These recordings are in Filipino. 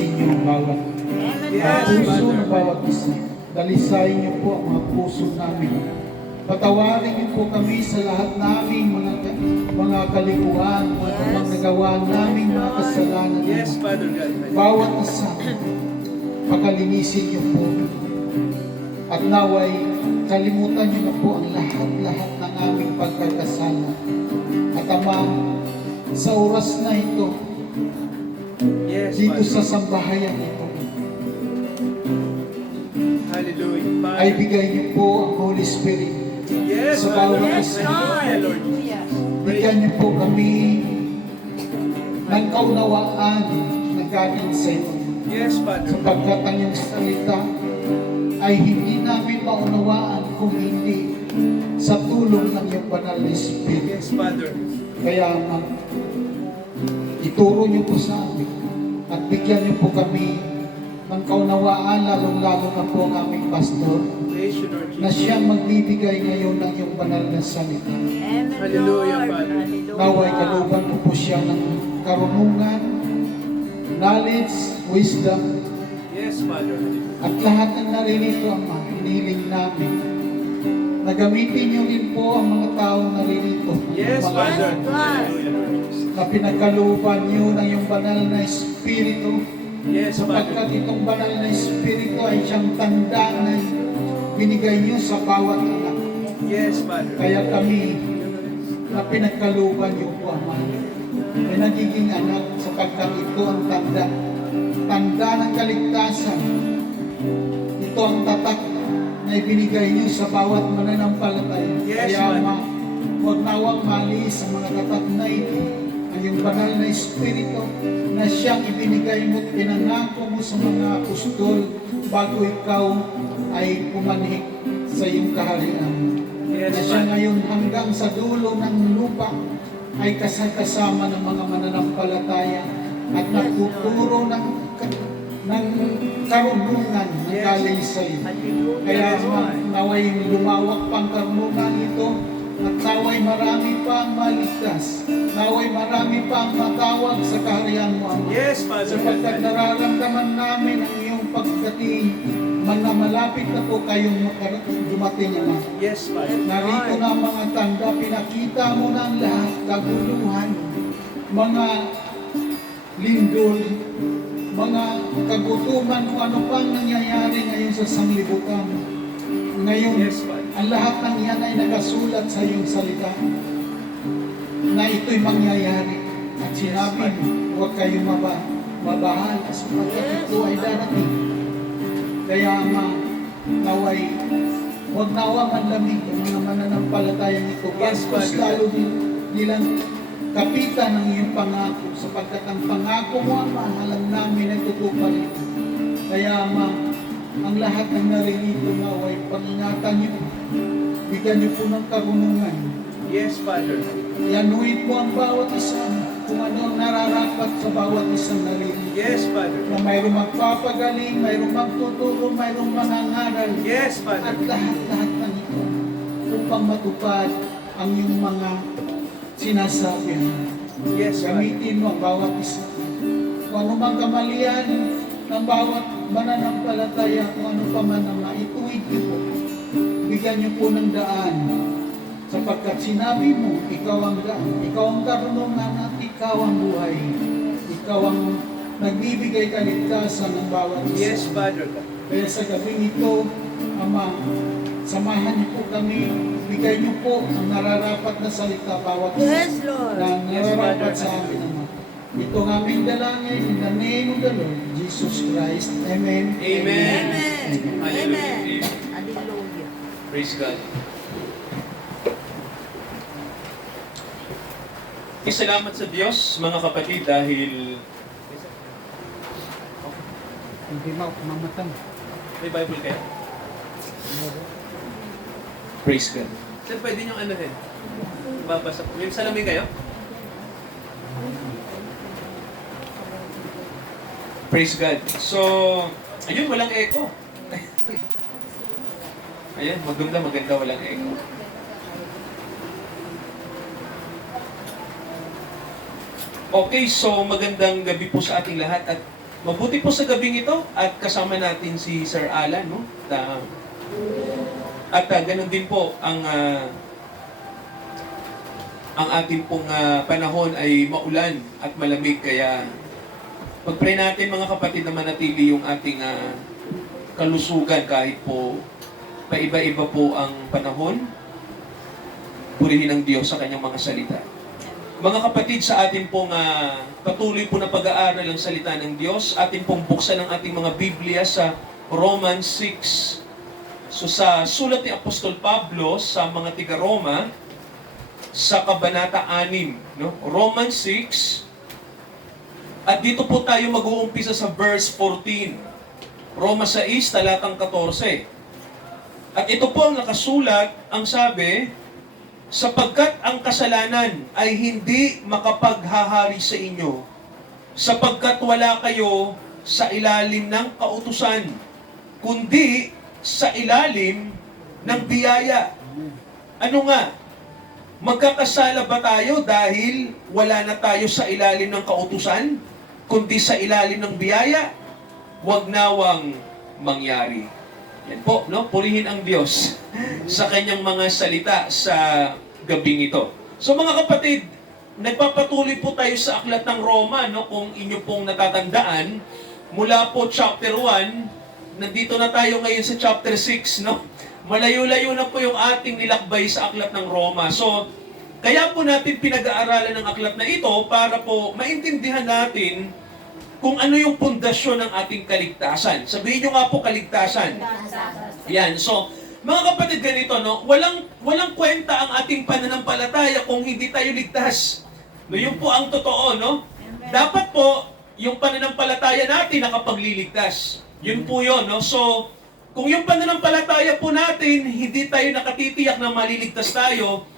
linisin niyo ang bawat puso ng bawat isa. Dalisayin niyo po ang mga puso namin. Patawarin niyo po kami sa lahat naming mga kalikuan, mga nagawa naming mga kasalanan. Yes, Father God. Bawat isa, pakalinisin niyo po. At naway, kalimutan niyo na po ang lahat-lahat ng aming pagkakasala. At Ama, sa oras na ito, Yes, dito Father. sa sambahayan ito, Hallelujah. ay bigay niyo po ang Holy Spirit. Yes, sa Father. bawat Yes, isa. Hallelujah, Lord. Bigyan niyo po kami ng kaunawaan na galing sa iyo. Yes, Father. Sapagkat ang iyong salita ay hindi namin maunawaan kung hindi sa tulong ng iyong banal na Espiritu. Yes, Father. Kaya ituro niyo po sa amin at bigyan niyo po kami ng kaunawaan, lalong-lalo na po ang aming pastor, Praise you, Lord na Jesus. siyang magbibigay ngayon ng iyong banal na salita. Hallelujah, Father. Naway kaluban mo po siya ng karunungan, knowledge, wisdom, Yes, Father. at lahat ng naririto, Ama, hinihiling namin. Nagamitin niyo rin po ang mga taong naririto. Yes, Mga Father. God. Hallelujah, Lord Jesus. na pinagkalooban niyo ng iyong banal na Espiritu, Yes, sapagkat Father. itong banal na Espiritu ay siyang tanda na binigay niyo sa bawat anak. Yes, Father. Kaya kami na pinagkalooban niyo po, Ama, ay nagiging anak sapagkat ito ang tanda. Tanda ng kaligtasan. Ito ang tatak na ibinigay niyo sa bawat mananampalataya. Yes, Kaya Father. Ama, huwag nawang malis sa mga tatak na ito. Ang iyong banal na Espiritu na siyang ibinigay mo at pinangako mo sa mga apostol bago ikaw ay pumanhik sa iyong kaharian. Yes, Na siya Father. ngayon hanggang sa dulo ng lupa ay kasama ng mga mananampalataya at nagtuturo ng karunungan na Yes. galing sa iyo. Kaya Yes, Lord. naway lumawak pang karunungan ito at naway marami pa ang maligtas. Naway marami pa ang matawag sa kaharian mo, Ama. Yes, Father. Sapagkat nararamdaman namin ang iyong pagdating, na malapit na po kayong dumating, Ama. Yes, Father. Narito na ang mga tanda, pinakita mo na ang lahat, kaguluhan, mga lindol, mga kagutuman, kung ano pang nangyayari ngayon sa sanglibutan. Ngayon, Yes, Father. ang lahat ng yan ay nakasulat sa iyong salita na ito'y mangyayari. At sinabi mo, huwag kayong mabahal sapagkat ito ay darating. Kaya Ama, naway, huwag nawa manlamig ang mga mananampalatayang ito. Yes, Mas Father. lalo nilang kapitan ng iyong pangako sapagkat ang pangako mo, Ama, alam namin ay tutuparin. Kaya Ama, ang lahat ng naririto naway, pag-ingatan niyo, bigyan niyo po ng karunungan. Yes, Father. Yanuin po ang bawat isa kung ano ang nararapat sa bawat isang naririto. Yes, Father. Na mayroong magpapagaling, mayroong magtuturo, mayroong mangangaral. Yes, Father. At lahat-lahat ng ito upang matupad ang iyong mga sinasabi. Yes, Father. Gamitin mo ang bawat isa. Kung ano mang kamalian ng bawat mananampalataya, kung ano pa man ang maituwid niyo po, bigyan niyo po ng daan. Sapagkat sinabi mo, ikaw ang daan, ikaw ang karunungan at ikaw ang buhay. Ikaw ang nagbibigay kaligtasan ng bawat isa. Yes, Father. Kaya sa gabing ito, Ama, samahan niyo po kami, bigay niyo po ang nararapat na salita bawat isa Yes, Lord. na Yes, nararapat Father. sa amin, Ama. Ito ang aming dalangin in the name of the Lord Jesus Christ. Amen. Amen. Amen. Hallelujah. Amen. Hallelujah. Praise God. Salamat sa Diyos, mga kapatid, dahil Hindi mo mamatang. may Bible kayo. Praise God. Sir, pwede niyong ano rin? Babasa po. May salamin kayo? Praise God. So, ayun, walang echo. Ayun, maganda, walang echo. Okay, so magandang gabi po sa ating lahat at Mabuti po sa gabing ito at kasama natin si Sir Alan, no? Ganun din po ang ating pong panahon ay maulan at malamig, kaya pag-pray natin mga kapatid na manatili yung ating kalusugan kahit po paiba-iba po ang panahon. Purihin ang Diyos sa kanyang mga salita. Mga kapatid, sa atin pong patuloy po na pag-aaral ng salita ng Diyos, atin pong buksan ang ating mga Biblia sa Romans 6. So sa sulat ni Apostol Pablo sa mga tiga-Roma, sa Kabanata 6, no? Romans 6, at dito po tayo mag-uumpisa sa verse 14. Roma 6, talatang 14. At ito po ang nakasulat, ang sabi, sapagkat ang kasalanan ay hindi makapaghahari sa inyo, sapagkat wala kayo sa ilalim ng kautusan, kundi sa ilalim ng biyaya. Ano nga? Magkakasala ba tayo dahil wala na tayo sa ilalim ng kautusan, kundi sa ilalim ng biyaya? Huwag nawang mangyari. Yan po, no? Purihin ang Diyos sa kanyang mga salita sa gabing ito. So mga kapatid, nagpapatuloy po tayo sa aklat ng Roma, no? Kung inyo pong natatandaan, mula po chapter 1, nandito na tayo ngayon sa chapter 6, no? Malayo-layo na po yung ating nilakbay sa aklat ng Roma. So, kaya po natin pinag-aaralan ng aklat na ito para po maintindihan natin kung ano yung pundasyon ng ating kaligtasan. Sabihin nyo nga po kaligtasan. Yan. So, mga kapatid, ganito, no? Walang kwenta ang ating pananampalataya kung hindi tayo ligtas. No, yun po ang totoo, no? Dapat po, yung pananampalataya natin nakapagliligtas. Yun po yun, no? So, kung yung pananampalataya po natin, hindi tayo nakatitiyak na maliligtas tayo,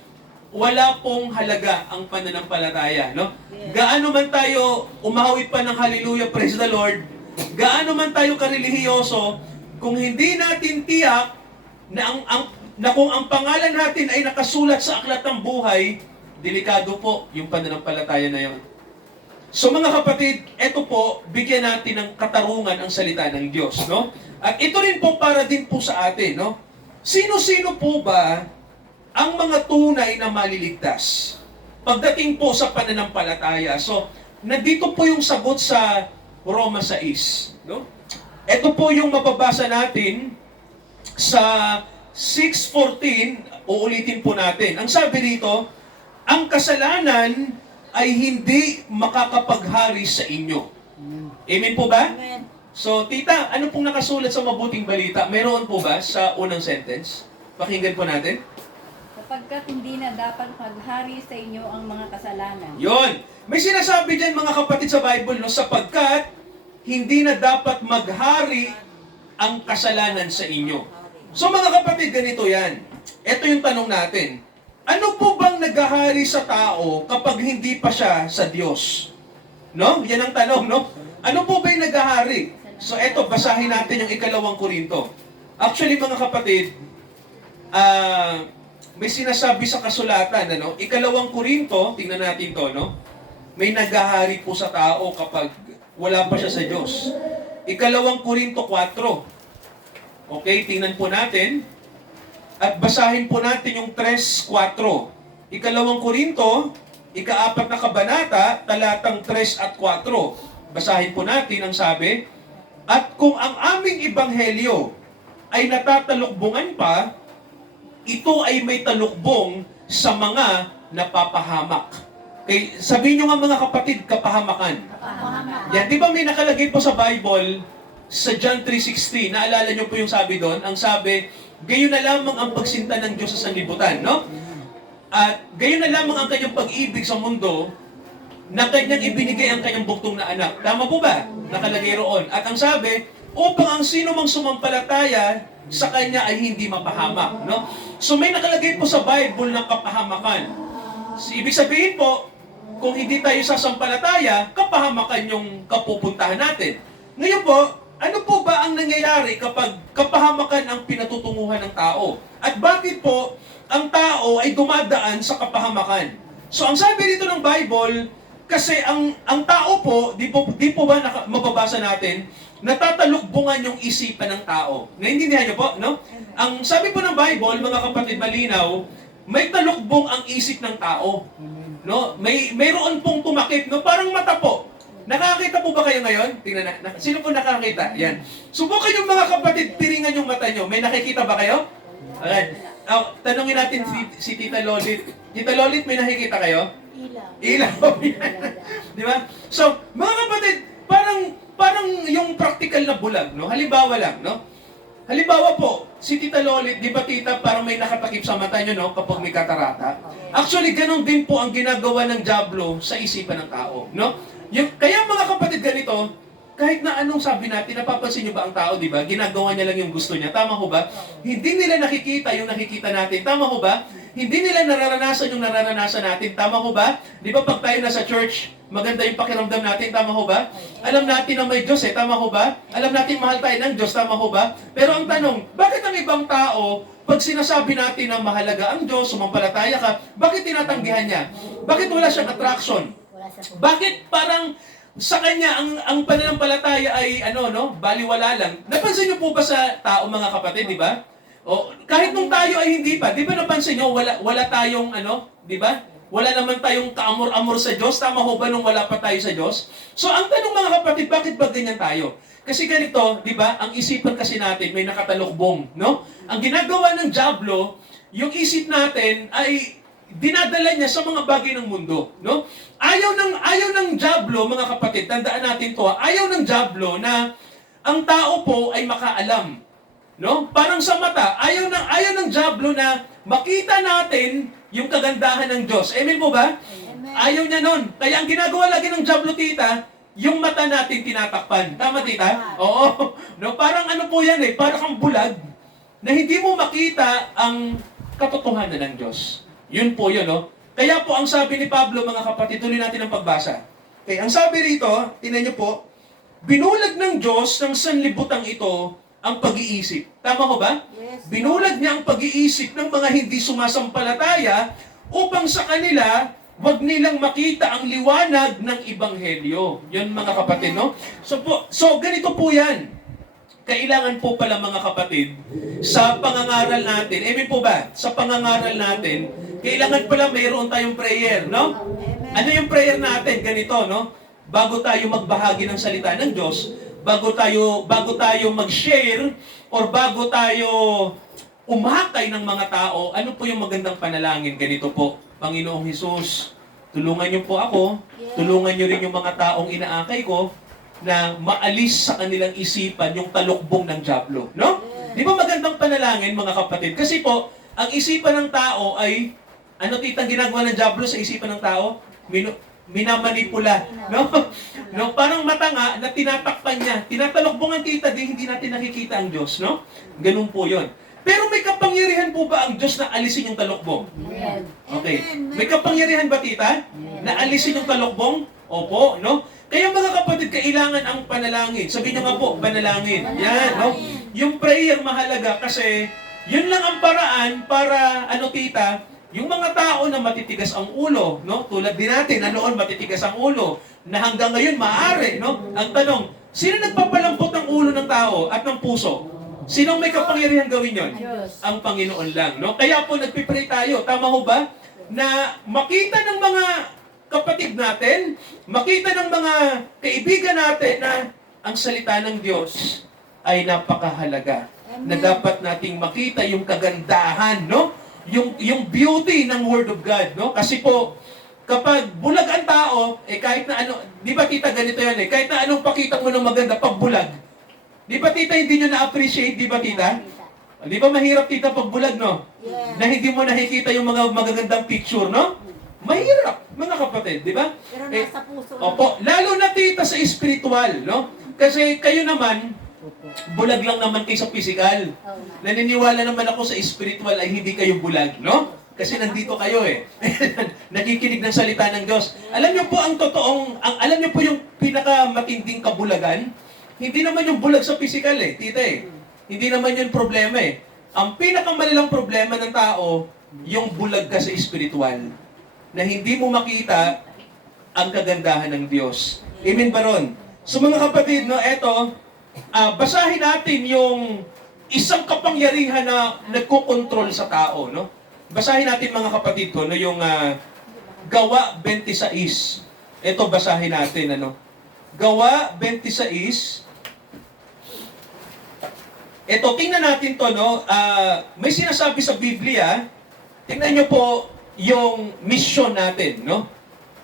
wala pong halaga ang pananampalataya, no? Gaano man tayo umahawit pa ng hallelujah, praise the Lord, gaano man tayo karelihiyoso, kung hindi natin tiyak na kung ang pangalan natin ay nakasulat sa aklat ng buhay, delikado po yung pananampalataya na yon. So mga kapatid, eto po, bigyan natin ng katarungan ang salita ng Diyos, no? At ito rin po para din po sa atin, no? Sino-sino po ba ang mga tunay na maliligtas pagdating po sa pananampalataya? So, nandito po yung sagot sa Roma 6, no? Ito po yung mababasa natin sa 6:14, uulitin po natin. Ang sabi dito, ang kasalanan ay hindi makakapaghari sa inyo. Amen po ba? Amen. So, tita, ano pong nakasulat sa mabuting balita? Meron po ba sa unang sentence? Pakinggan po natin. Sapagkat hindi na dapat maghari sa inyo ang mga kasalanan. Yon. May sinasabi dyan mga kapatid sa Bible, no? Sapagkat hindi na dapat maghari ang kasalanan sa inyo. So mga kapatid, ganito yan. Ito yung tanong natin. Ano po bang naghahari sa tao kapag hindi pa siya sa Diyos? No? Yan ang tanong, no? Ano po ba yung naghahari? So eto, basahin natin yung 2 Korinto. Actually mga kapatid, may sinasabi sa kasulatan, ano? 2 Korinto, tingnan natin to, no? May naghahari po sa tao kapag wala pa siya sa Diyos. 2 Korinto 4. Okay, tingnan po natin. At basahin po natin yung 3:4. 2 Korinto, 4 na kabanata, talatang 3 at 4. Basahin po natin ang sabi, at kung ang aming ebanghelyo ay natatalukbungan pa, ito ay may talukbong sa mga napapahamak. Okay, sabihin nyo nga mga kapatid, kapahamakan. Yan, di ba may nakalagay po sa Bible, sa John 3:16, naalala nyo po yung sabi doon? Ang sabi, gayon na lamang ang pagsinta ng Diyos sa sanlibutan, no? At gayon na lamang ang kanyang pag-ibig sa mundo, na kanyang ibinigay ang kanyang buktong na anak. Tama po ba? Nakalagay roon. At ang sabi, upang ang sino mang sumampalataya sa kanya ay hindi mapahamak, no? So may nakalagay po sa Bible ng kapahamakan. So, ibig sabihin po, kung hindi tayo sasampalataya, kapahamakan yung kapupuntahan natin. Ngayon po, ano po ba ang nangyayari kapag kapahamakan ang pinatutunguhan ng tao? At bakit po ang tao ay dumadaan sa kapahamakan? So ang sabi dito ng Bible, Kasi ang tao po, di po ba mababasa natin, natatalukbungan yung isipan ng tao. Naintindihan niyo po, no? Ang sabi po ng Bible, mga kapatid, malinaw, may talukbong ang isip ng tao. No? Mayroon pong tumakip, no? Parang mata po. Nakakita po ba kayo ngayon? Tingnan na. Sino po nakakita? Yan. Subukan yung mga kapatid, piringan yung mata nyo. May nakikita ba kayo? Alright. Tanungin natin si Tita Lolit. Tita Lolit, may nakikita kayo? Ilaw. Di ba? So, mga kapatid, parang yung practical na bulag, no? Halimbawa lang, no? Halimbawa po, si Tita Lolit, di ba tita, parang may nakatakip sa mata nyo, no? Kapag may katarata. Actually, ganun din po ang ginagawa ng dyablo sa isipan ng tao, no? Kaya mga kapatid, ganito, kahit na anong sabi natin, napapansin nyo ba ang tao, di ba? Ginagawa niya lang yung gusto niya. Tama ho ba? Hindi nila nakikita yung nakikita natin. Tama ho ba? Hindi nila nararanasan yung nararanasan natin. Tama ho ba? Di ba pag tayo nasa church, maganda yung pakiramdam natin. Tama ho ba? Alam natin na may Diyos eh. Tama ho ba? Alam natin mahal tayo ng Diyos. Tama ho ba? Pero ang tanong, bakit ang ibang tao, pag sinasabi natin na mahalaga ang Diyos, sumampalataya ka, bakit tinatanggihan niya? Bakit wala siyang attraction? Bakit parang sa kanya ang pananampalataya ay baliwala lang? Napansin niyo po ba sa tao, mga kapatid, di ba? O kahit nung tayo ay hindi pa, di ba napansin niyo wala tayong di ba? Wala naman tayong kaamor-amor sa Diyos. Tama ho ba nung wala pa tayo sa Diyos? So ang tanong, mga kapatid, bakit ba ganyan tayo? Kasi ganito, di ba? Ang isipan kasi natin may nakatalukbong, no? Ang ginagawa ng dyablo, yung isip natin ay dinadala niya sa mga bagay ng mundo, no? Ayaw ng dyablo, mga kapatid, tandaan natin to, ayaw ng dyablo na ang tao po ay makaalam, no? Parang sa mata, ayaw ng dyablo na makita natin yung kagandahan ng Diyos. Amen po ba? Amen. Ayaw niya nun. Kaya ang ginagawa lagi ng dyablo, tita, yung mata natin tinatakpan. Tama, tita? Oo. No, parang po yan eh, parang kang bulag na hindi mo makita ang katotohanan ng Diyos. Yun po yun, no? Kaya po, ang sabi ni Pablo, mga kapatid, tuloy natin ang pagbasa. Okay, ang sabi rito, tingnan niyo po, binulag ng Diyos ng sanlibutan ito ang pag-iisip. Tama ko ba? Yes. Binulag niya ang pag-iisip ng mga hindi sumasampalataya upang sa kanila, wag nilang makita ang liwanag ng Ebanghelyo. Yun, mga kapatid, no? So ganito po yan. Kailangan po pala, mga kapatid, sa pangangaral natin, amen po ba? Sa pangangaral natin, kailangan pala mayroon tayong prayer, no? Ano yung prayer natin? Ganito, no? Bago tayo magbahagi ng salita ng Diyos, bago tayo mag-share, or bago tayo umakay ng mga tao, ano po yung magandang panalangin? Ganito po, Panginoong Hesus, tulungan niyo po ako, tulungan niyo rin yung mga taong inaakay ko, na maalis sa kanilang isipan yung talukbong ng dyablo, no? Di ba magandang panalangin, mga kapatid? Kasi po, ang isipan ng tao ay, titang ginagawa ng dyablo sa isipan ng tao? Minamanipula, no? No, parang mata nga na tinatakpan niya. Tinatalukbong ang tita, hindi natin nakikita ang Diyos, no? Ganun po 'yon. Pero may kapangyarihan po ba ang Diyos na alisin yung talukbong? Amen. Okay. May kapangyarihan ba, tita? Na alisin yung talukbong? Opo, no? Kaya, mga kapatid, kailangan ang panalangin. Sabihin niyo nga po, panalangin. Yan, no? Yung prayer mahalaga kasi yun lang ang paraan para, tita, yung mga tao na matitigas ang ulo, no? Tulad din natin, na noon matitigas ang ulo, na hanggang ngayon maaari, no? Ang tanong, sino nagpapalampot ng ulo ng tao at ng puso? Sinong may kapangyarihan gawin yon? Diyos. Ang Panginoon lang, no? Kaya po nagpipray tayo, tama ho ba? Na makita ng mga kapatid natin, makita ng mga kaibigan natin na ang salita ng Diyos ay napakahalaga. Na dapat nating makita yung kagandahan, no? Yung beauty ng Word of God, no? Kasi po, kapag bulag ang tao, kahit na di ba tita, ganito yan kahit na anong pakita mo ng maganda, pag bulag, di ba tita, hindi nyo na-appreciate, di ba tita? Di ba mahirap tita pag bulag, no? Yes. Na hindi mo nakikita yung mga magagandang picture, no? Mahirap, mga kapatid, di ba? Pero nasa puso. Opo, lalo na tita sa spiritual, no? Kasi kayo naman, bulag lang naman kayo sa physical. Naniniwala naman ako sa spiritual ay hindi kayo bulag, no? Kasi nandito kayo nakikinig ng salita ng Diyos. Alam niyo po alam niyo po yung pinakamatinding kabulagan? Hindi naman yung bulag sa physical tita Hindi naman yun problema Ang pinakamalalang problema ng tao, yung bulag ka sa spiritual. Na hindi mo makita ang kagandahan ng Diyos. Amen ba ron? So mga kapatid, no, eto, basahin natin yung isang kapangyarihan na nagkokontrol sa tao, no? Basahin natin mga kapatid ko, no, yung Gawa 26. Ito basahin natin, ano? Gawa 26. Ito, tingnan natin to, no? May sinasabi sa Biblia. Tingnan nyo po yung mission natin, no?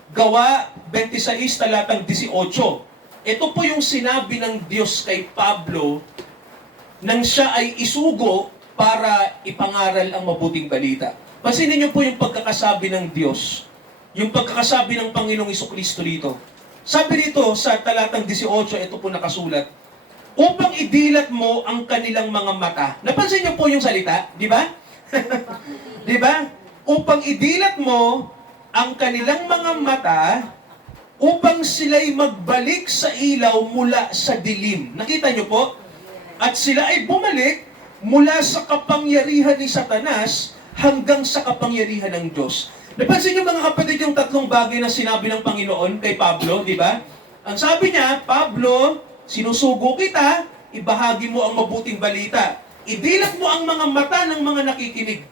Gawa 26, talatang 18. Ito po yung sinabi ng Diyos kay Pablo nang siya ay isugo para ipangaral ang mabuting balita. Pansinin niyo po yung pagkakasabi ng Diyos, yung pagkakasabi ng Panginoong Jesucristo dito. Sabi dito sa talatang 18, ito po nakasulat, upang idilat mo ang kanilang mga mata. Napansin niyo po yung salita, di ba? Di ba? Upang idilat mo ang kanilang mga mata, upang sila'y magbalik sa ilaw mula sa dilim. Nakita niyo po? At sila ay bumalik mula sa kapangyarihan ni Satanas hanggang sa kapangyarihan ng Diyos. Napansin niyo mga kapatid yung tatlong bagay na sinabi ng Panginoon kay Pablo, di ba? Ang sabi niya, Pablo, sinusugo kita, ibahagi mo ang mabuting balita. Idilat mo ang mga mata ng mga nakikinig.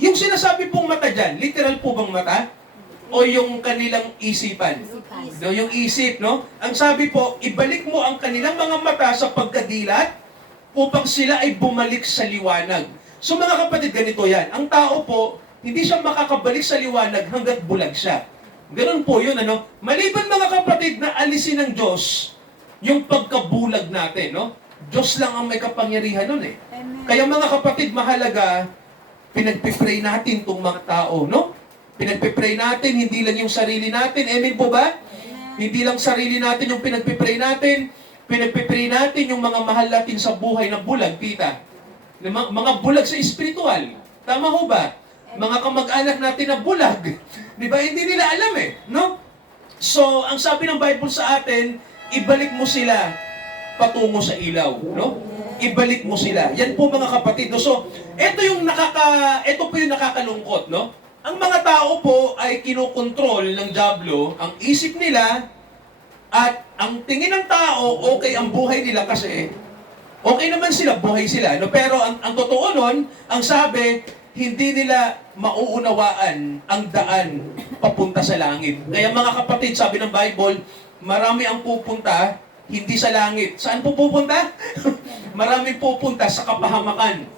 Yung sinasabi pong mata dyan, literal po bang mata? O yung kanilang isipan? No, yung isip, no? Ang sabi po, ibalik mo ang kanilang mga mata sa pagkadilat upang sila ay bumalik sa liwanag. So mga kapatid, ganito yan. Ang tao po, hindi siya makakabalik sa liwanag hanggat bulag siya. Ganun po yun, ano? Maliban mga kapatid na alisin ng Diyos yung pagkabulag natin, no? Diyos lang ang may kapangyarihan nun, eh. Amen. Kaya mga kapatid, mahalaga, pinagpipray natin tong mga tao, no? Pinagpipray natin, hindi lang yung sarili natin. Amen po ba? Hindi lang sarili natin yung pinagpipray natin. Pinagpipray natin yung mga mahal natin sa buhay na bulag, tita. Mga bulag sa espiritual. Tama ho ba? Mga kamag-anak natin na bulag. Di ba? Hindi nila alam eh. No? So, ang sabi ng Bible sa atin, ibalik mo sila patungo sa ilaw. No? Ibalik mo sila. Yan po mga kapatid. No? So, ito po yung nakakalungkot. No? Ang mga tao po ay kinokontrol ng dyablo, ang isip nila, at ang tingin ng tao, okay ang buhay nila kasi okay naman sila, buhay sila. No? Pero ang totoo nun, ang sabi, hindi nila mauunawaan ang daan papunta sa langit. Kaya mga kapatid, sabi ng Bible, marami ang pupunta, hindi sa langit. Saan po pupunta? Marami pupunta sa kapahamakan.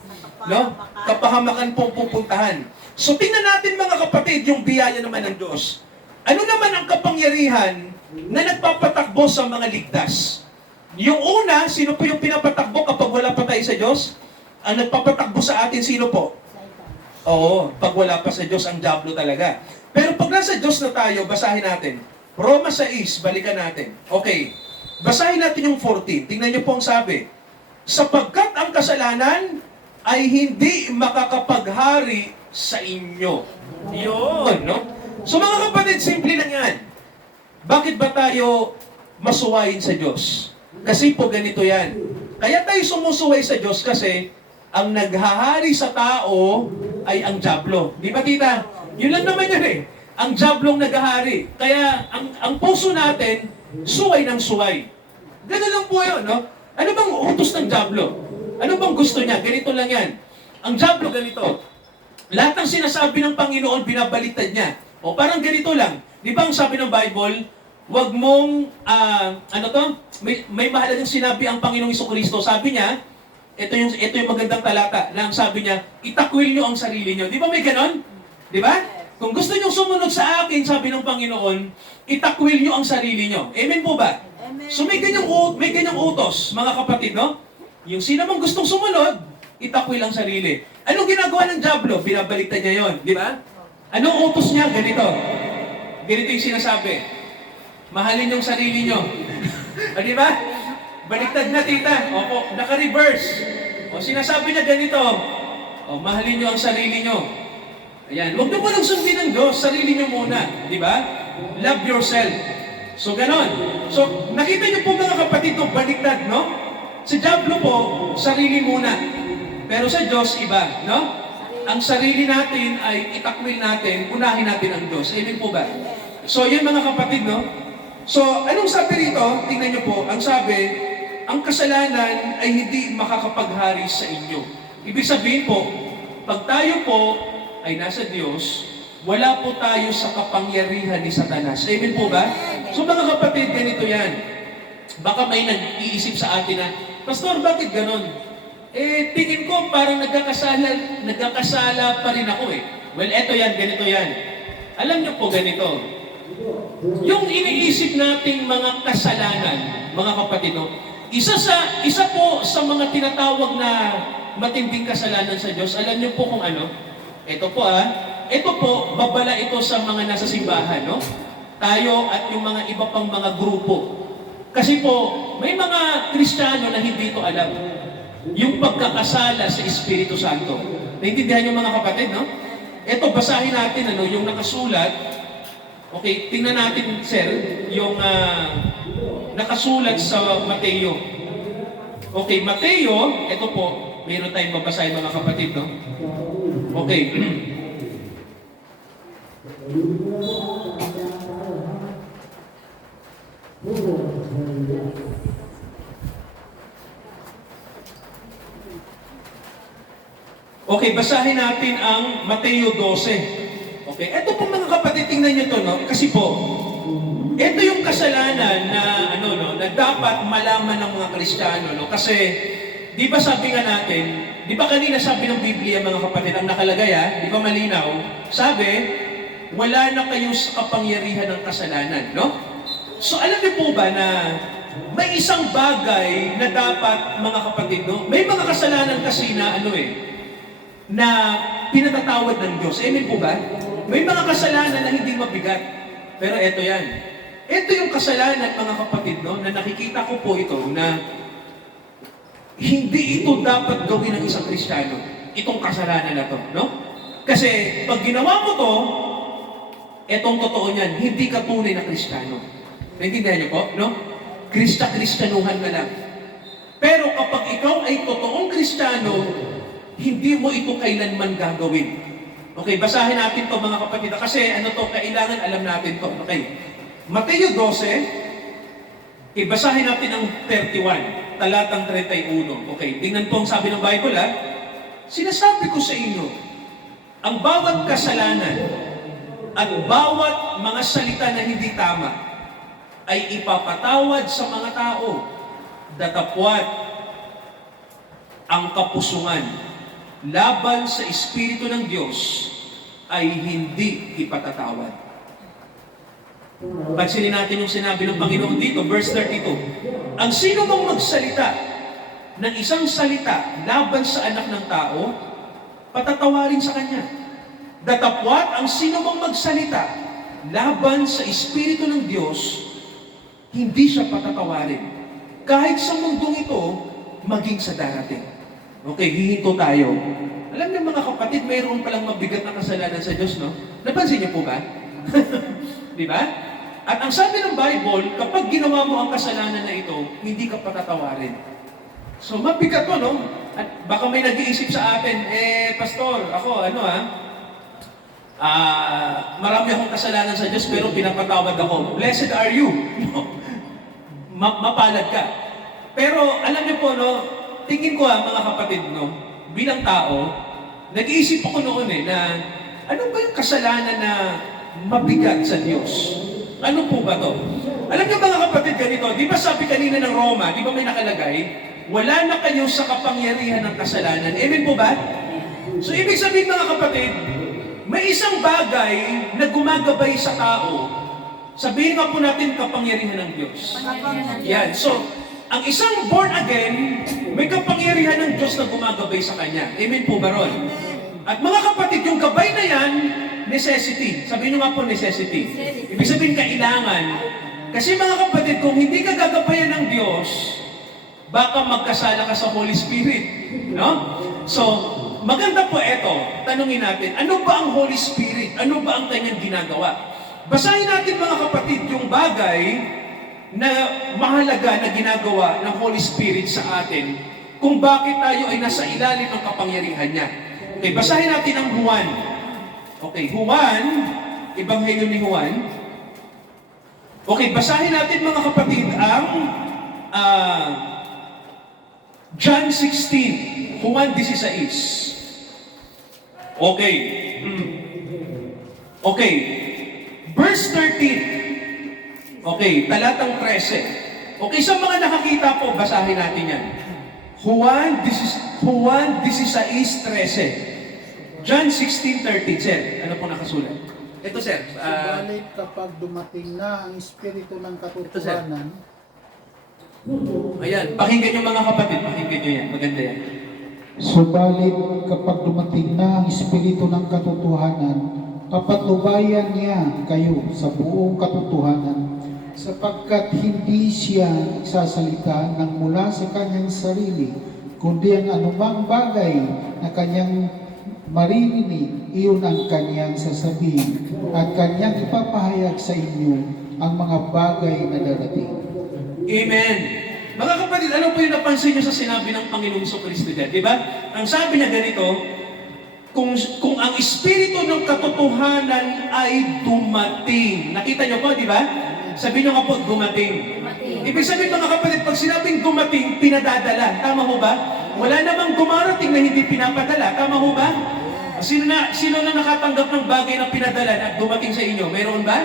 No? Kapahamakan pong pupuntahan. So tingnan natin mga kapatid yung biyaya naman ng Diyos. Ano naman ang kapangyarihan na nagpapatakbo sa mga ligtas? Yung una, sino po yung pinapatakbo kapag wala pa tayo sa Diyos? Ang nagpapatakbo sa atin, sino po? Oo, pag wala pa sa Diyos, ang dyablo talaga. Pero pag nasa Diyos na tayo, basahin natin. Roma 6, balikan natin. Okay, basahin natin yung 14. Tingnan niyo po ang sabi. Sapagkat ang kasalanan ay hindi makakapaghari sa inyo. Yun, no? So mga kapatid, simple lang yan. Bakit ba tayo masuwayin sa Diyos? Kasi po ganito yan. Kaya tayo sumusuway sa Diyos kasi ang naghahari sa tao ay ang dyablo. Di ba tita? Yun lang naman yun eh. Ang dyablong naghahari. Kaya ang puso natin, suway ng suway. Ganun lang po yun, no? Ano bang utos ng dyablo? Ano bang gusto niya? Ganito lang yan. Ang dyablo ganito. Lahat ng sinasabi ng Panginoon, binabaliktad niya. O parang ganito lang. Di ba ang sabi ng Bible, wag mong, may mahalagang sinabi ang Panginoong Jesucristo. Sabi niya, ito yung magandang talata, na ang sabi niya, itakwil niyo ang sarili niyo. Di ba may ganon? Di ba? Kung gusto niyo sumunod sa akin, sabi ng Panginoon, itakwil niyo ang sarili niyo. Amen po ba? Amen. So may ganyang utos, mga kapatid, no? Yung sino mang gustong sumunod, itakwil ang sarili. Anong ginagawa ng dyablo? Binabaliktad niya yon, di ba? Anong utos niya? Ganito. Ganito yung sinasabi. Mahalin yung sarili niyo. Di ba? Baliktad na, tita. Opo, naka-reverse. O sinasabi niya ganito. O, mahalin niyo ang sarili niyo. Ayan. Huwag niyo po lang sundin ng Diyos. Sarili niyo muna. Di ba? Love yourself. So, ganon. So, nakita niyo po mga kapatid ito, baliktad, no? Sa dyablo po, sarili muna. Pero sa Diyos, iba, no? Ang sarili natin ay itakwil natin, unahin natin ang Diyos. Amen po ba? So, yan mga kapatid, no? So, anong sabi rito? Tingnan nyo po, ang sabi, ang kasalanan ay hindi makakapaghari sa inyo. Ibig sabihin po, pag tayo po ay nasa Diyos, wala po tayo sa kapangyarihan ni Satanas. Amen po ba? So mga kapatid, ganito yan. Baka may nag-iisip sa atin na, Pastor, bakit ganon? Tingin ko parang nagkakasala pa rin ako eh. Well, eto yan, ganito yan. Alam niyo po ganito, yung iniisip nating mga kasalanan, mga kapatid, no? Isa po sa mga tinatawag na matinding kasalanan sa Diyos, alam niyo po kung ano? Ito po, babala ito sa mga nasa simbahan, no? Tayo at yung mga iba pang mga grupo. Kasi po, may mga Kristiyano na hindi ito alam. Yung pagkakasala sa Espiritu Santo. Naintindihan niyo mga kapatid, no? Ito, basahin natin, yung nakasulat. Okay, tingnan natin, sir, yung nakasulat sa Mateo. Okay, Mateo, ito po, mayroon tayong babasahin mga kapatid, no? Okay. Okay, basahin natin ang Mateo 12. Okay, ito po mga kapatid, tingnan nyo to, no? Kasi po, ito yung kasalanan na, na dapat malaman ng mga Kristiyano, no? Kasi, di ba sabi nga natin, di ba kanina sabi ng Biblia, mga kapatid, ang nakalagay, di ba malinaw? Sabi, wala na kayo sa kapangyarihan ng kasalanan, no? So, alam niyo po ba na may isang bagay na dapat, mga kapatid, no? May mga kasalanan kasi na, na pinatatawad ng Diyos. Amen po ba? May mga kasalanan na hindi mabigat. Pero eto yan. Ito yung kasalanan, mga kapatid, no, na nakikita ko po ito na hindi ito dapat gawin ng isang Kristiyano. Itong kasalanan na to, no? Kasi pag ginawa mo to, etong totoo niyan, hindi ka tunay na Kristiyano. Naintindihan niyo po, no? Kristyanuhan na lang. Pero kapag ikaw ay totoong Kristiyano, hindi mo ito kailanman gagawin. Okay, basahin natin to mga kapatid. Kasi kailangan alam natin to. Okay. Mateo 12, basahin natin ang 31, talatang 31. Okay, tingnan po ang sabi ng Bible, Sinasabi ko sa inyo, ang bawat kasalanan at bawat mga salita na hindi tama ay ipapatawad sa mga tao, datapwat ang kapusungan laban sa Espiritu ng Diyos ay hindi ipatatawad. Pansinin natin yung sinabi ng Panginoon dito, verse 32. Ang sino mang magsalita ng isang salita laban sa anak ng tao, patatawarin sa kanya. Datapwat ang sino mang magsalita laban sa Espiritu ng Diyos, hindi siya patatawarin. Kahit sa mundong ito, maging sa darating. Okay, hihinto tayo. Alam niyo mga kapatid, mayroon palang mabigat na kasalanan sa Diyos, no? Napansin niyo po ba? Di ba? At ang sabi ng Bible, kapag ginawa mo ang kasalanan na ito, hindi ka patatawarin. So mabigat to, no? At baka may nag-iisip sa atin, Pastor, ako, marami akong kasalanan sa Diyos, pero pinapatawad ako. Blessed are you. Mapalad ka. Pero alam niyo po, no? Tingin ko mga kapatid, no, bilang tao, nag-iisip ako noon na ano ba yung kasalanan na mabigat sa Diyos? Ano po ba to? Alam niyo mga kapatid, ganito, di ba sabi kanina ng Roma, di ba may nakalagay, wala na kayo sa kapangyarihan ng kasalanan. Amen po ba? So ibig sabihin mga kapatid, may isang bagay na gumagabay sa tao. Sabihin nga po natin kapangyarihan ng Diyos. Yan, so, ang isang born again, may kapangyarihan ng Diyos na gumagabay sa kanya. Amen po ba ron? At mga kapatid, yung gabay na yan, necessity. Sabihin nyo nga po necessity. Ibig sabihin kailangan. Kasi mga kapatid, kung hindi ka gagabayan ng Diyos, baka magkasala ka sa Holy Spirit. No? So, maganda po ito. Tanungin natin, ano ba ang Holy Spirit? Ano ba ang kanyang ginagawa? Basahin natin mga kapatid, yung bagay na mahalaga na ginagawa ng Holy Spirit sa atin kung bakit tayo ay nasa ilalim ng kapangyarihan niya. Okay, basahin natin ang Juan. Okay, Juan, Ebanghelyo ni Juan, Okay, basahin natin mga kapatid ang ah, John 16, Juan 16. Okay. Okay. Verse 13. Okay, talatang 13. Okay, sa mga nakakita po, basahin natin yan. Juan 16:13. John 16:13. Sir, ano po nakasulat? Ito sir. Subalit kapag dumating na ang Espiritu ng katotohanan, Ayan, pakinggan nyo mga kapatid, pakinggan nyo yan. Maganda yan. subalit kapag dumating na ang Espiritu ng katotohanan, papatubayan niya kayo sa buong katotohanan, sapagkat hindi siya sasalita ng mula sa kanyang sarili, kundi ang anumang bagay na kanyang maririnig, iyon ang kanyang sasabihin, at kanyang ipapahayag sa inyo ang mga bagay na darating. Amen. Mga kapatid, ano po yung napansin nyo sa sinabi ng Panginoong Kristo dyan? Diba? Ang sabi niya ganito, kung ang Espiritu ng katotohanan ay dumating. Nakita nyo po, di ba? Sabi nyo nga po, dumating. Ibig sabihin mga kapatid, pag sinabing dumating, pinadadala. Tama ho ba? Wala namang dumarating na hindi pinapadala. Tama ho ba? Sino na nakatanggap ng bagay na pinadala at dumating sa inyo? Meron ba?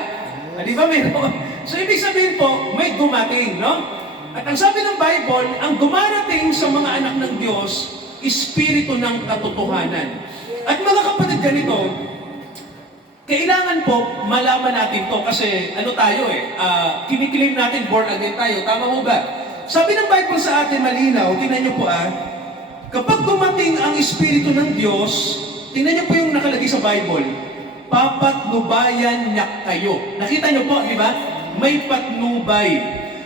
Di ba meron? So ibig sabihin po, may dumating, no? At ang sabi ng Bible, ang dumarating sa mga anak ng Diyos, Espiritu ng katotohanan. At mga kapatid, ganito, kailangan po malaman natin to kasi ano tayo kiniklaim natin born again tayo. Tama mo ba? Sabi ng Bible sa atin malinaw, tingnan niyo po kapag dumating ang Espiritu ng Diyos, tingnan niyo po yung nakalagay sa Bible, papatnubayan niya kayo. Nakita niyo po, di ba? May patnubay.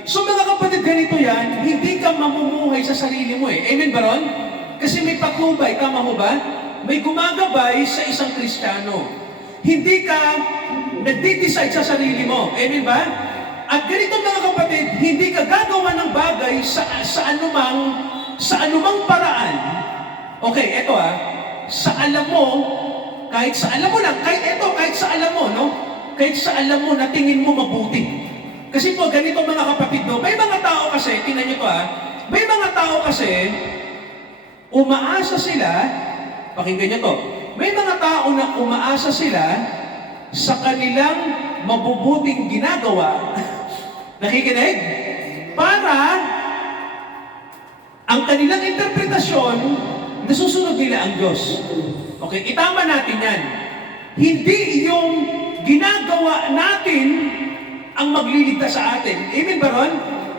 So mga kapatid, ganito yan, hindi ka mamumuhay sa sarili mo Amen ba ron? Kasi may patnubay, tama mo ba? May gumagabay sa isang Kristiyano. Hindi ka nagde-decide sa sarili mo. Amen ba? At ganito mga kapatid, hindi ka gagawa ng bagay sa anumang paraan. Okay, eto sa alam mo, kahit sa alam mo lang, kahit sa alam mo, no? Kahit sa alam mo na tingin mo mabuti. Kasi po, ganito mga kapatid, no? May mga tao kasi, tingnan nyo to may mga tao kasi, umaasa sila, pakinggan nyo to, may mga tao na umaasa sila sa kanilang mabubuting ginagawa, nakikinig? Para ang kanilang interpretasyon, nasusunod nila ang Diyos. Okay, itama natin yan. Hindi yung ginagawa natin ang magliligtas sa atin. Amen ba ron?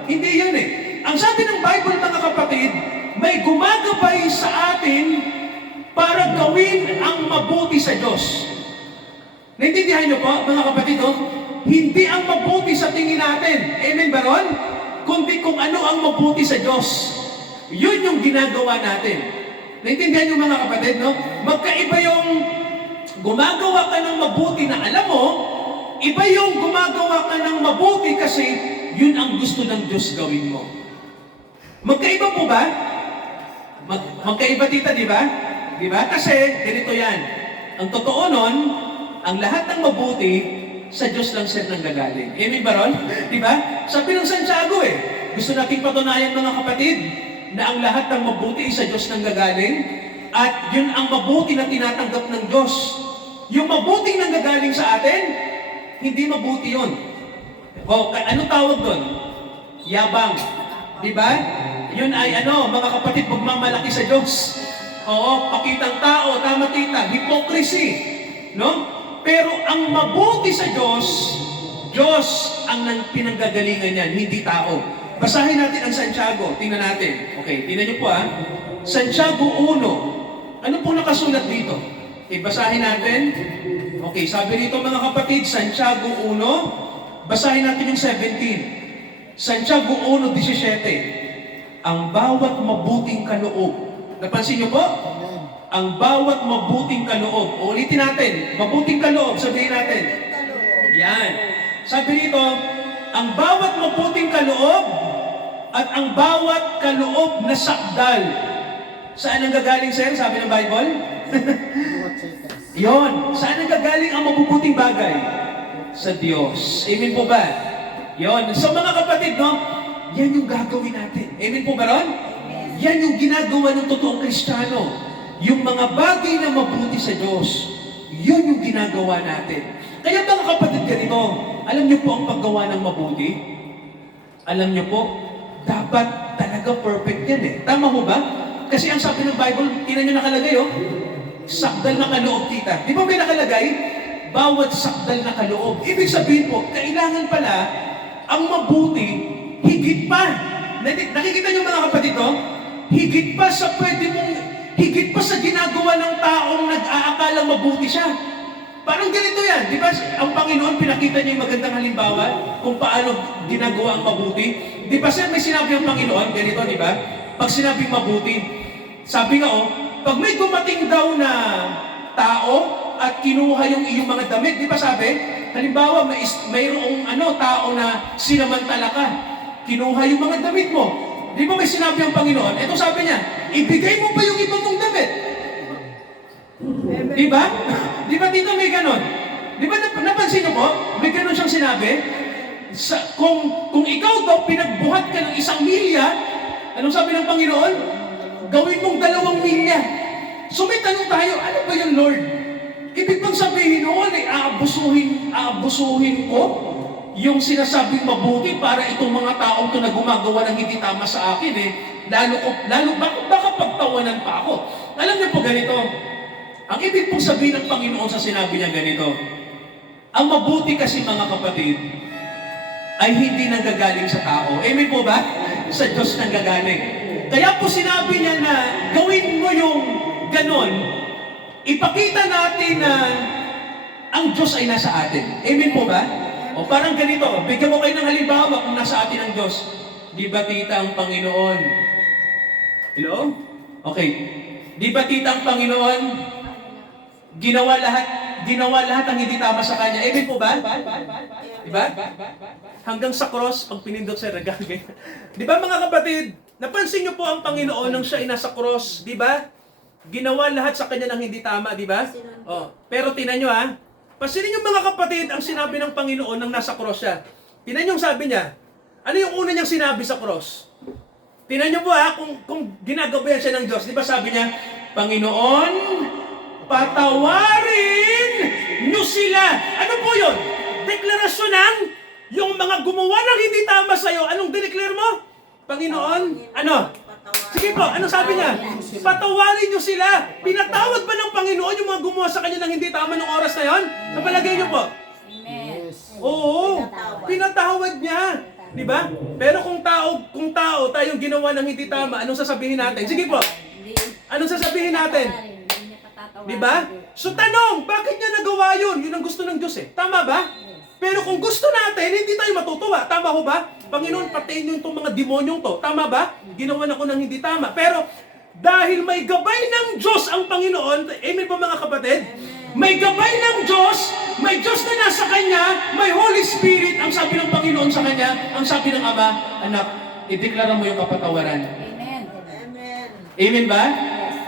Hindi yan Ang sabi ng Bible, mga kapatid, may gumagabay sa atin para gawin ang mabuti sa Diyos. Naintindihan niyo po, mga kapatid, hindi ang mabuti sa tingin natin. Amen ba ron? Kundi kung ano ang mabuti sa Diyos. Yun yung ginagawa natin. Naintindihan niyo mga kapatid, no? Magkaiba yung gumagawa ka ng mabuti na alam mo, iba yung gumagawa ka ng mabuti kasi yun ang gusto ng Diyos gawin mo. Magkaiba po ba? Magkaiba tita, di ba? Di ba? Kasi ganito yan. Ang totoo nun, ang lahat ng mabuti sa Diyos lang sir nanggagaling. Amen ba ron? Di ba? Sabi ng Santiago gusto nating patunayan mga kapatid, na ang lahat ng mabuti sa Diyos nanggagaling at yun ang mabuti na tinatanggap ng Diyos. Yung mabuting nanggagaling sa atin, hindi mabuti yun. Anong tawag doon? Yabang. Di ba? Yun ay mga kapatid, pagmamalaki sa Diyos. Oo, pakitang tao, tama tita, hypocrisy. No? Pero ang mabuti sa Diyos, Diyos ang pinanggagalingan niyan, hindi tao. Basahin natin ang Santiago. Tingnan natin. Okay, tingnan niyo po Santiago 1. Ano po nakasulat dito? Okay, basahin natin. Okay, sabi rito mga kapatid, Santiago 1. Basahin natin yung 17. Santiago 1:17. Ang bawat mabuting kaloob. Napansin niyo po? Ang bawat mabuting kaloob. Ulitin natin. Mabuting kaloob. Sabihin natin. Yan. Sabi rito, ang bawat mabuting kaloob at ang bawat kaloob na sakdal. Saan ang gagaling, sir? Sabi ng Bible? Yon. Saan ang gagaling ang mabubuting bagay? Sa Diyos. Amen po ba? Yon. So mga kapatid, no? Yan yung gagawin natin. Amen po ba ron? Yan yung ginagawa ng totoong Kristiyano. Yung mga bagay na mabuti sa Diyos, yun yung ginagawa natin. Kaya mga kapatid, ganito, alam niyo po ang paggawa ng mabuti? Alam niyo po, dapat talaga perfect yan eh. Tama ho ba? Kasi ang sabi ng Bible, tinan niyo nakalagay oh, sakdal na kaloob kita. Di ba may nakalagay? Bawat sakdal na kaloob. Ibig sabihin po, kailangan pala ang mabuti, higit pa. Nakikita niyo mga kapatid to? Higit pa sa pwede mong, higit pa sa ginagawa ng taong nag-aakalang mabuti siya. Parang ganito yan, di ba? Ang Panginoon, pinakita niya yung magandang halimbawa kung paano ginagawa ang mabuti. Di ba sir, may sinabi ang Panginoon, ganito, di ba? Pag sinabing mabuti, sabi nga oh, pag may dumating daw na tao at kinuha yung iyong mga damit, di ba sabi? Halimbawa, mayroong tao na sinamantala ka, kinuha yung mga damit mo. Di ba may sinabi ang Panginoon? Ito sabi niya, ibigay mo pa yung iba mong damit. Di ba? Di ba dito may ganon? Di ba napansin niyo po? May ganon siyang sinabi. Kung ikaw daw pinagbuhat ka ng 1 milya, anong sabi ng Panginoon? Gawin mong 2 milya. So may tanong tayo, ano ba yun, Lord? Ibig bang sabihin noon, aabusuhin ko yung sinasabing mabuti para itong mga taong to na gumagawa ng hindi tama sa akin lalo baka pagtawanan pa ako. Alam niyo po ganito, ang ibig pong sabihin ng Panginoon sa sinabi niya ganito, ang mabuti kasi mga kapatid, ay hindi nanggagaling sa tao. Amen po ba? Sa Diyos nanggagaling. Kaya po sinabi niya na gawin mo yung ganon, ipakita natin na ang Diyos ay nasa atin. Amen po ba? O parang ganito, bigyan ko kayo ng halimbawa kung nasa atin ang Diyos. Di ba tita ang Panginoon? Hello? Okay. Di ba tita ang Panginoon? Ginawa lahat ang hindi tama sa Kanya. Amen po ba? Di ba? Hanggang sa cross, pag pinindot sa regagay. Di ba mga kapatid, napansin niyo po ang Panginoon nang siya ay nasa cross, di ba? Ginawa lahat sa Kanya ng hindi tama, di ba? Oh, pero tinan niyo ha, pasinin niyo mga kapatid ang sinabi ng Panginoon nang nasa cross siya. Tinan niyo ang sabi niya. Ano yung una niyang sinabi sa cross? Tinan niyo po ha, kung ginagabayan siya ng Diyos, di ba sabi niya, Panginoon, patawarin niyo sila. Ano po yun? Deklarasyon ng yung mga gumawa ng hindi tama sa'yo. Anong dineclare mo? Panginoon, ano? Sige po, anong sabi niya? Patawarin niyo sila. Pinatawad ba ng Panginoon yung mga gumawa sa kanya ng hindi tama ng oras na yon? Sa palagay niyo po? Amen. Oo, pinatawad niya. Di ba? Pero kung tao tayong ginawa ng hindi tama, anong sasabihin natin? Sige po. Anong sasabihin natin? Di ba? So tanong, bakit niya nagawa yun? Yun ang gusto ng Diyos eh. Tama ba? Pero kung gusto natin, hindi tayo matutuwa. Tama ho ba? Panginoon, patayin niyo itong mga demonyong to. Tama ba? Ginawa na ko ng hindi tama. Pero dahil may gabay ng Diyos ang Panginoon, amen po mga kapatid? May gabay ng Diyos, may Diyos na nasa Kanya, may Holy Spirit, ang sabi ng Panginoon sa Kanya, ang sabi ng Ama, anak, ideklara mo yung kapatawaran. Amen. Amen ba?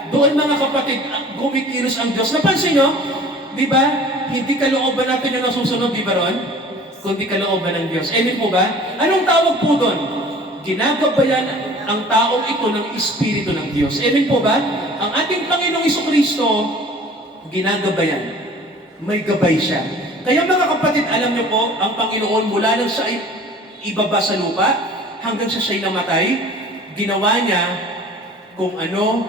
Doon mga kapatid, kumikilos ang Diyos. Napansin nyo? Di ba? Hindi kalooban natin yung nasusunod, di ba ron? Kundi kalooban ng Diyos. Amen po ba? Anong tawag po doon? Ginagabayan ang taong ito ng Espiritu ng Diyos. Amen po ba? Ang ating Panginoong Jesucristo, ginagabayan. May gabay siya. Kaya mga kapatid, alam niyo po, ang Panginoon mula nang siya ay ibaba sa lupa, hanggang siya namatay, ginawa niya kung ano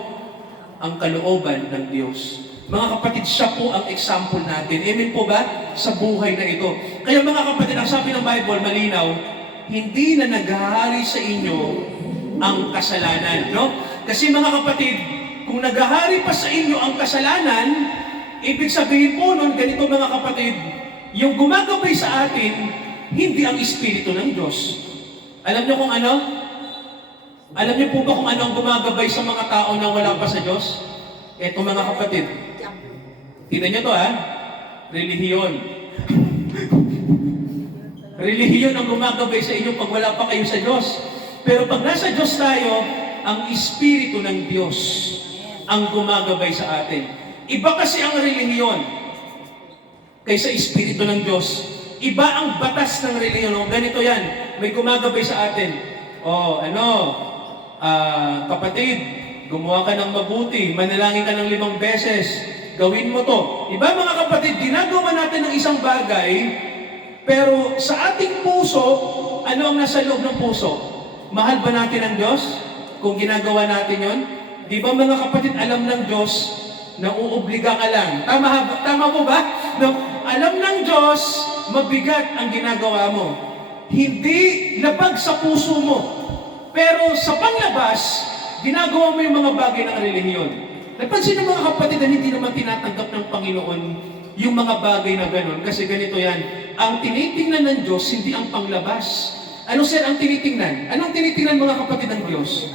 ang kalooban ng Diyos. Mga kapatid, siya po ang example natin. Amen po ba? Sa buhay na ito. Kaya mga kapatid, ang sabi ng Bible, malinaw, hindi na naghahari sa inyo ang kasalanan. No? Kasi mga kapatid, kung naghahari pa sa inyo ang kasalanan, ibig sabihin po nun, ganito mga kapatid, yung gumagabay sa atin, hindi ang Espiritu ng Diyos. Alam niyo kung ano? Alam niyo po ba kung ano ang gumagabay sa mga tao na wala pa sa Diyos? Eto mga kapatid, tingnan niyo to ha, relihiyon. Relihiyon ang gumagabay sa inyo pag wala pa kayo sa Diyos. Pero pag nasa Diyos tayo, ang Espiritu ng Diyos ang gumagabay sa atin. Iba kasi ang relihiyon kaysa Espiritu ng Diyos. Iba ang batas ng relihiyon. Ganito yan. may gumagabay sa atin. Kapatid, gumawa ka ng mabuti, manalangin ka ng 5 beses, gawin mo to. Diba mga kapatid, ginagawa natin ng isang bagay, pero sa ating puso, ano ang nasa loob ng puso? Mahal ba natin ang Diyos? Kung ginagawa natin yon, di ba mga kapatid, alam ng Diyos na uuobliga ka lang. Tama po ba? No, alam ng Diyos, mabigat ang ginagawa mo. Hindi labag sa puso mo. Pero sa panglabas, ginagawa mo yung mga bagay ng relihiyon. Napansin ng mga kapatid na hindi naman tinatanggap ng Panginoon yung mga bagay na gano'n. Kasi ganito yan, ang tinitingnan ng Diyos, hindi ang panglabas. Ano sir ang tinitingnan? Anong tinitingnan mga kapatid ng Diyos?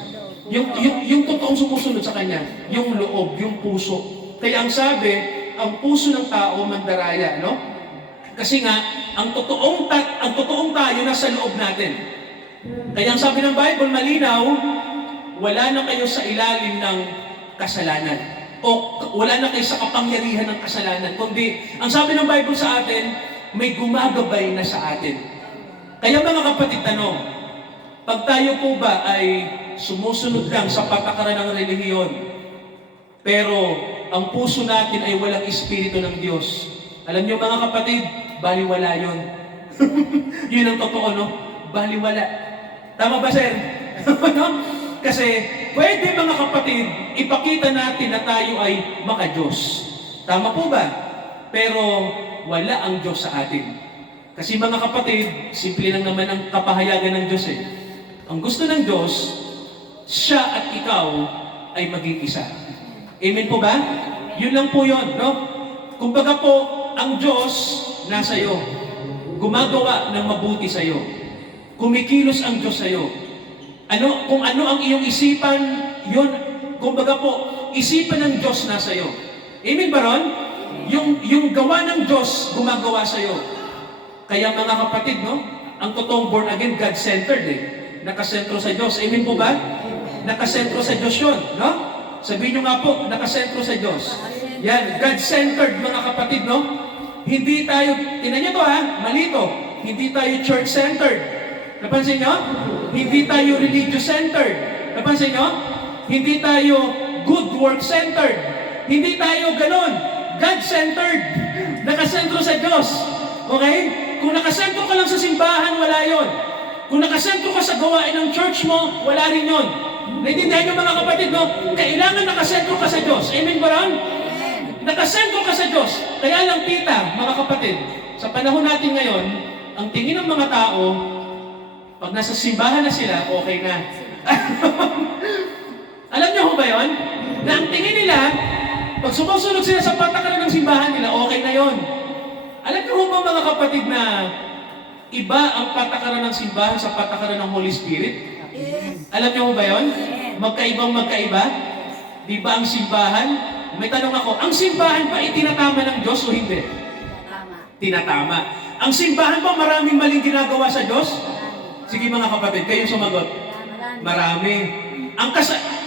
Yung totoong sumusunod sa Kanya, yung loob, yung puso. Kaya ang sabi, ang puso ng tao mandaraya, no? Kasi nga, ang totoong tayo nasa loob natin. Kaya ang sabi ng Bible, malinaw, wala na kayo sa ilalim ng kasalanan. O wala na kayo sa kapangyarihan ng kasalanan. Kundi, ang sabi ng Bible sa atin, may gumagabay na sa atin. Kaya mga kapatid, tanong, pag tayo po ba ay sumusunod lang sa patakaran ng relihiyon, pero ang puso natin ay walang espiritu ng Diyos. Alam niyo mga kapatid, baliwala yun. Yun ang totoo, no? Baliwala. Tama ba, sir? No? Kasi pwede mga kapatid, ipakita natin na tayo ay maka-Diyos. Tama po ba? Pero wala ang Diyos sa atin. Kasi mga kapatid, simple lang naman ang kapahayagan ng Diyos eh. Ang gusto ng Diyos, siya at ikaw ay maging isa. Amen po ba? Yun lang po yun, no? Kumbaga po, ang Diyos nasa iyo. Gumagawa ng mabuti sa iyo. Kumikilos ang Diyos sa iyo. Kung ano ang iyong isipan, yun, kumbaga po, isipan ng Diyos nasa iyo. Amen ba ron? Yung gawa ng Diyos, gumagawa sa iyo. Kaya mga kapatid, no? Ang totoong born again, God-centered eh. Nakasentro sa Diyos. Amen po ba? Nakasentro sa Diyos yun, no? Sabihin nyo nga po, nakasentro sa Diyos. Yan, God-centered mga kapatid, no? Hindi tayo, tinan nyo to ha, malito. Hindi tayo church-centered. Napansin nyo? Hindi tayo religious-centered. Napansin nyo? Hindi tayo good work-centered. Hindi tayo ganon. God-centered. Nakasentro sa Diyos. Okay? Kung nakasentro ka lang sa simbahan, wala yon. Kung nakasentro ka sa gawain ng church mo, wala rin yon. Naintindihan nyo mga kapatid, no? Kailangan nakasentro ka sa Diyos. Amen ba ron? Nakasentro ka sa Diyos. Kaya lang tita, mga kapatid, sa panahon natin ngayon, ang tingin ng mga tao, pag nasa simbahan na sila, okay na. Alam niyo ho ba yun? Na ang tingin nila, pag sumusunod sila sa patakaran ng simbahan nila, okay na yon. Alam niyo ho ba mga kapatid na iba ang patakaran ng simbahan sa patakaran ng Holy Spirit? Alam niyo ho ba yun? Magkaibang magkaiba? Di ba ang simbahan? May tanong ako, ang simbahan ba itinatama ng Diyos o hindi? Tinatama. Ang simbahan ba maraming maling ginagawa sa Diyos? Sige mga kapatid, kayo sumagot. Marami.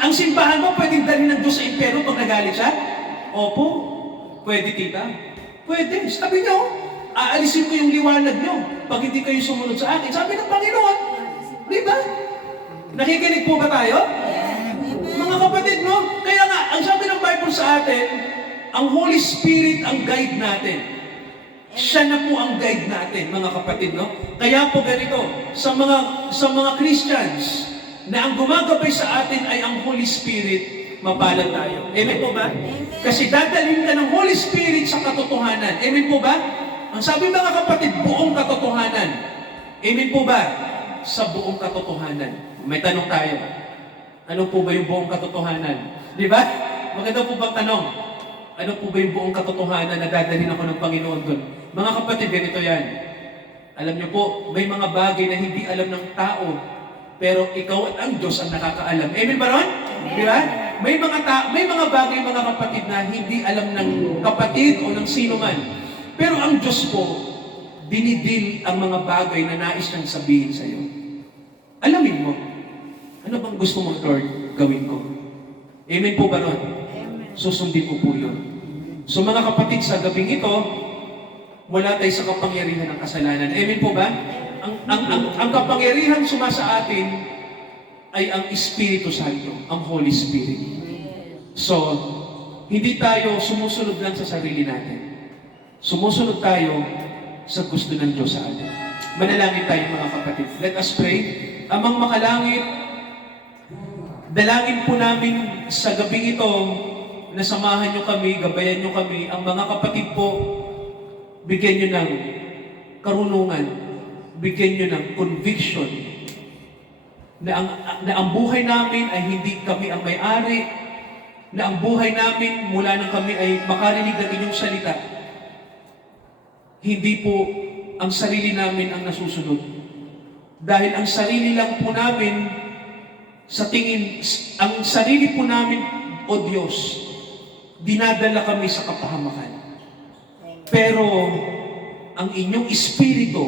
Ang simbahan ba pwedeng dalhin ng Diyos sa impyerno pag nagalit siya? Opo. Pwede, tita. Pwede. Sabi niyo, aalisin ko yung liwanag niyo pag hindi kayo sumunod sa akin. Sabi ng Panginoon. Di ba? Nakikinig po ba tayo? Mga kapatid, no? Kaya nga, ang sabi ng Bible sa atin, ang Holy Spirit ang guide natin. Siya na po ang guide natin, mga kapatid, no? Kaya po ganito, sa mga Christians, na ang gumagabay sa atin ay ang Holy Spirit, mapalad tayo. Amen po ba? Kasi dadalhin ka ng Holy Spirit sa katotohanan. Amen po ba? Ang sabi mga kapatid, buong katotohanan. Amen po ba? Sa buong katotohanan. May tanong tayo. Ano po ba yung buong katotohanan? Di ba? Maganda po bang tanong? Ano po ba yung buong katotohanan na dadalhin ako ng Panginoon doon? Mga kapatid, ganito yan. Alam niyo po, may mga bagay na hindi alam ng tao, pero ikaw at ang Diyos ang nakakaalam. Amen ba ron? Di ba? May mga bagay, mga kapatid, na hindi alam ng kapatid o ng sino man. Pero ang Diyos po, dinidil ang mga bagay na nais niyang sabihin sa iyo. Alamin mo, ano bang gusto mo, Lord, gawin ko? Amen po ba ron? Susundin ko po yun. So mga kapatid, sa gabing ito, wala tayo sa kapangyarihan ng kasalanan. Amen po ba? ang kapangyarihan sumasa atin ay ang Espiritu Santo, ang Holy Spirit. So, hindi tayo sumusunod lang sa sarili natin. Sumusunod tayo sa gusto ng Diyos sa atin. Manalangin tayo mga kapatid. Let us pray. Amang makalangit, dalangin po namin sa gabing ito na samahan nyo kami, gabayan nyo kami, ang mga kapatid po, bigyan nyo ng karunungan, bigyan nyo ng conviction na ang buhay namin ay hindi kami ang may-ari, na ang buhay namin mula nang kami ay makarinig ng inyong salita, hindi po ang sarili namin ang nasusunod. Dahil ang sarili lang po namin, sa tingin, ang sarili po namin, o Diyos, dinadala kami sa kapahamakan. Pero, ang inyong Espiritu,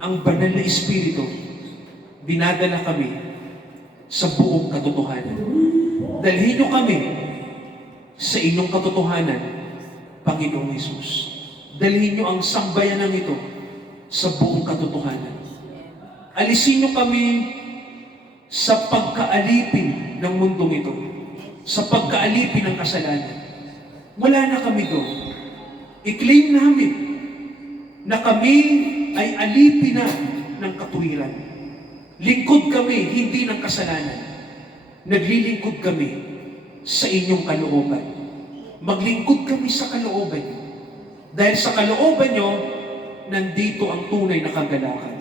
ang banal na Espiritu, dinadala kami sa buong katotohanan. Dalhin nyo kami sa inyong katotohanan, Panginoong Hesus. Dalhin nyo ang sambayanan ito sa buong katotohanan. Alisin nyo kami sa pagkaalipin ng mundong ito, sa pagkaalipin ng kasalanan. Wala na kami doon. I-claim namin na kami ay alipin na ng katuwiran. Lingkod kami, hindi ng kasalanan. Naglilingkod kami sa inyong kalooban. Maglingkod kami sa kalooban nyo. Dahil sa kalooban nyo, nandito ang tunay na kagalakan.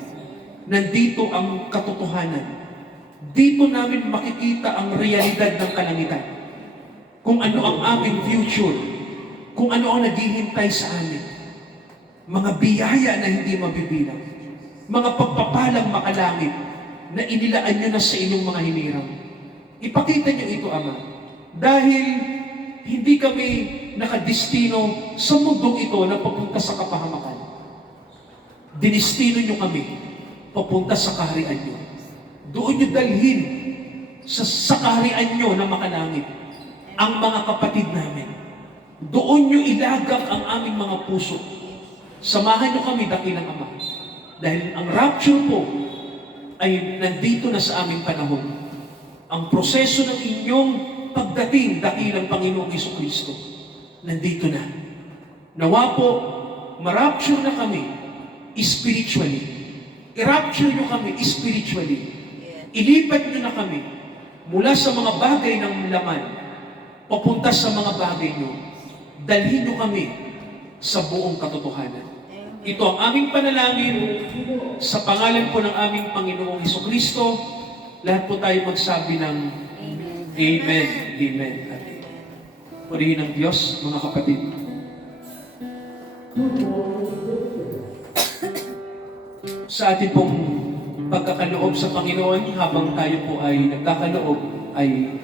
Nandito ang katotohanan. Dito namin makikita ang realidad ng kalangitan. Kung ano ang aming future. Kung ano ang naghihintay sa amin. Mga biyaya na hindi mabibilang. Mga pagpapalang makalangit na inilaan nyo na sa inyong mga hinirang. Ipakita nyo ito, Ama. Dahil hindi kami nakadestino sa mundong ito na papunta sa kapahamakan. Dinestino nyo kami papunta sa kaharian nyo. Doon nyo dalhin sa kaharian nyo na makalangit ang mga kapatid namin. Doon nyo ilagak ang aming mga puso. Samahan nyo kami, dakilang Ama. Dahil ang rapture po ay nandito na sa aming panahon. Ang proseso ng inyong pagdating, dakilang Panginoong Jesucristo, nandito na. Nawa po, ma-rapture na kami spiritually. I-rapture nyo kami spiritually. Ilipat nyo na kami mula sa mga bagay ng laman, papunta sa mga bagay nyo. Dalhin nyo kami sa buong katotohanan. Ito ang aming panalangin sa pangalan po ng aming Panginoong Jesucristo. Lahat po tayo magsabi ng Amen. Amen. Purihin ng Diyos, mga kapatid. Sa ating pong pagkakaloob sa Panginoon, habang tayo po ay nagkakaloob, ay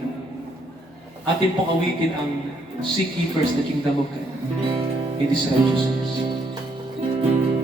atin pong awitin ang Seek ye first the kingdom of God and His righteousness. Hallelujah.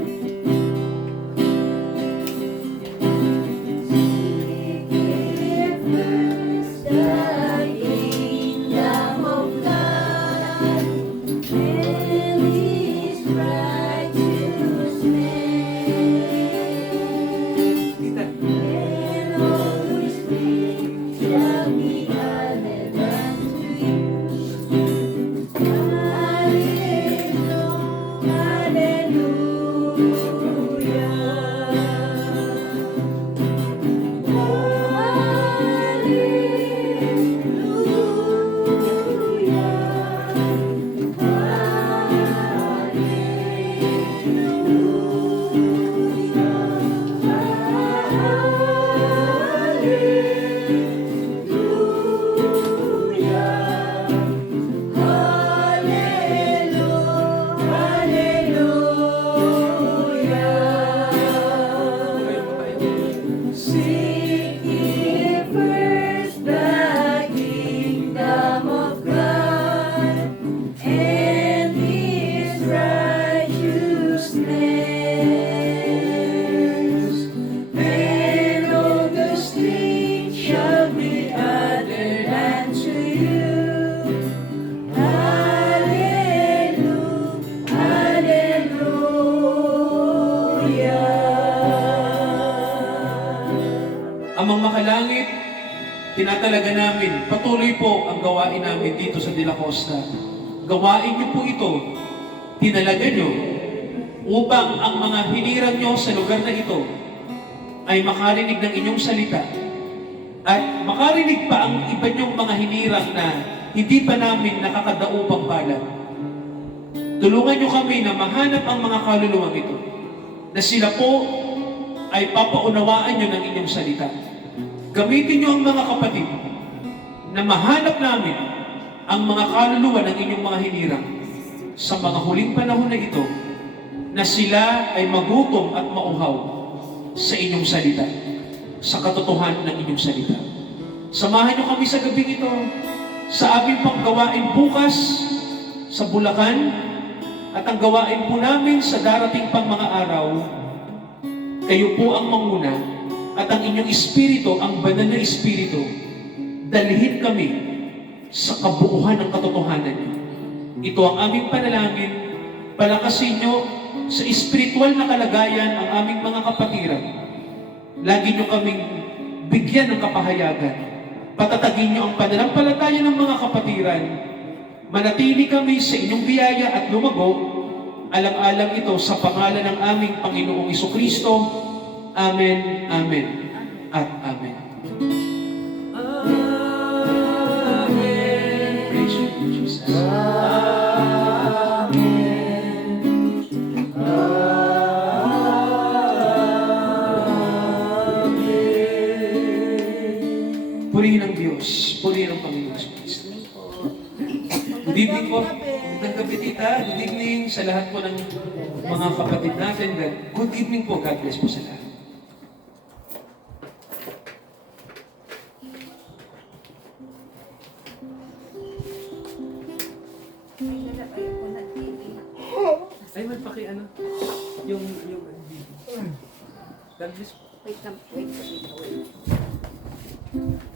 talaga namin, patuloy po ang gawain namin dito sa De La Costa. Gawain niyo po ito, tinalaga niyo, upang ang mga hinirang niyo sa lugar na ito ay makarinig ng inyong salita at makarinig pa ang iba niyong mga hinirang na hindi pa namin nakakadaupang palad. Tulungan niyo kami na mahanap ang mga kaluluwang ito, na sila po ay papaunawaan niyo ng inyong salita. Gamitin niyo ang mga kapatid na mahanap namin ang mga kaluluwa ng inyong mga hinirang sa mga huling panahon na ito, na sila ay magutom at mauhaw sa inyong salita, sa katotohanan ng inyong salita. Samahan niyo kami sa gabing ito, sa aming panggawain bukas sa Bulacan, at ang gawain po namin sa darating pang mga araw. Kayo po ang manguna, at ang inyong espiritu, ang banal na espiritu, dalhin kami sa kabuuhan ng katotohanan. Ito ang aming panalangin. Palakasin niyo sa espiritual na kalagayan ang aming mga kapatiran. Lagi niyo kaming bigyan ng kapahayagan. Patatagin niyo ang pananampalataya ng mga kapatiran. Manatili kami sa inyong biyaya at lumago. Alang-alang ito sa pangalan ng aming Panginoong Jesucristo. Amen, amen, at amen. Amen. Praise you, Jesus. Purihin ang Diyos, purihin ang Panginoong Jesucristo. Good evening po. Magandang gabi, tita. Good evening sa lahat po ng mga kapatid natin. Good evening po. God bless po sa lahat. Ay, magpaki ano? Yung God bless po. Wait, wait.